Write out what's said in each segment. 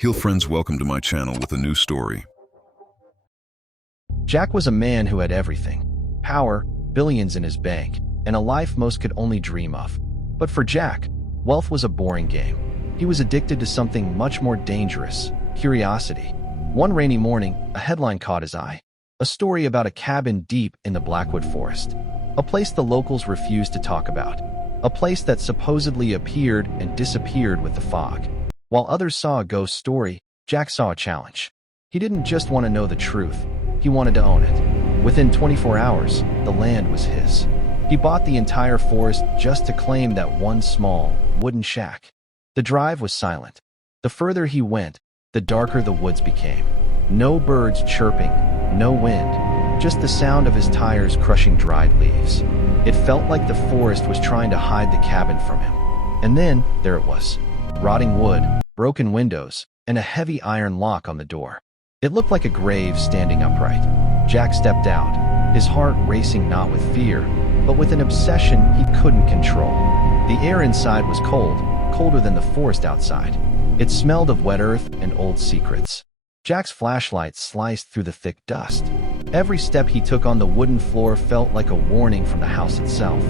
Heal friends, welcome to my channel with a new story. Jack was a man who had everything: power, billions in his bank, and a life most could only dream of. But for Jack, wealth was a boring game. He was addicted to something much more dangerous: curiosity. One rainy morning, a headline caught his eye. A story about a cabin deep in the Blackwood Forest. A place the locals refused to talk about. A place that supposedly appeared and disappeared with the fog. While others saw a ghost story, Jack saw a challenge. He didn't just want to know the truth, he wanted to own it. Within 24 hours, the land was his. He bought the entire forest just to claim that one small, wooden shack. The drive was silent. The further he went, the darker the woods became. No birds chirping, no wind, just the sound of his tires crushing dried leaves. It felt like the forest was trying to hide the cabin from him. And then, there it was. Rotting wood, broken windows, and a heavy iron lock on the door. It looked like a grave standing upright. Jack stepped out, his heart racing not with fear, but with an obsession he couldn't control. The air inside was cold, colder than the forest outside. It smelled of wet earth and old secrets. Jack's flashlight sliced through the thick dust. Every step he took on the wooden floor felt like a warning from the house itself.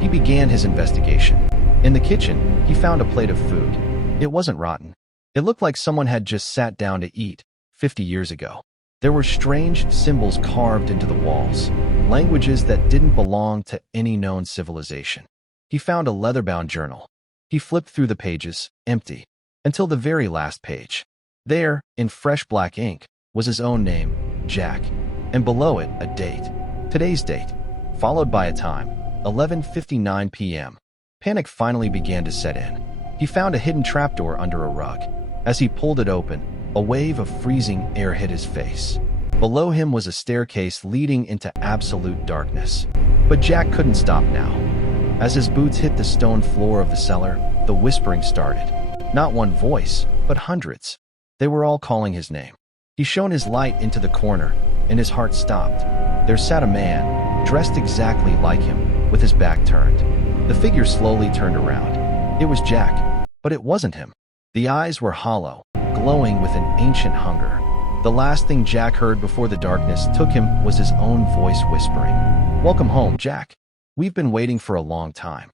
He began his investigation. In the kitchen, he found a plate of food. It wasn't rotten. It looked like someone had just sat down to eat 50 years ago. There were strange symbols carved into the walls, languages that didn't belong to any known civilization. He found a leather-bound journal. He flipped through the pages, empty, until the very last page. There, in fresh black ink, was his own name, Jack, and below it, a date. Today's date, followed by a time, 11:59 p.m. Panic finally began to set in. He found a hidden trapdoor under a rug. As he pulled it open, a wave of freezing air hit his face. Below him was a staircase leading into absolute darkness. But Jack couldn't stop now. As his boots hit the stone floor of the cellar, the whispering started. Not one voice, but hundreds. They were all calling his name. He shone his light into the corner, and his heart stopped. There sat a man, dressed exactly like him, with his back turned. The figure slowly turned around. It was Jack, but it wasn't him. The eyes were hollow, glowing with an ancient hunger. The last thing Jack heard before the darkness took him was his own voice whispering, "Welcome home, Jack. We've been waiting for a long time."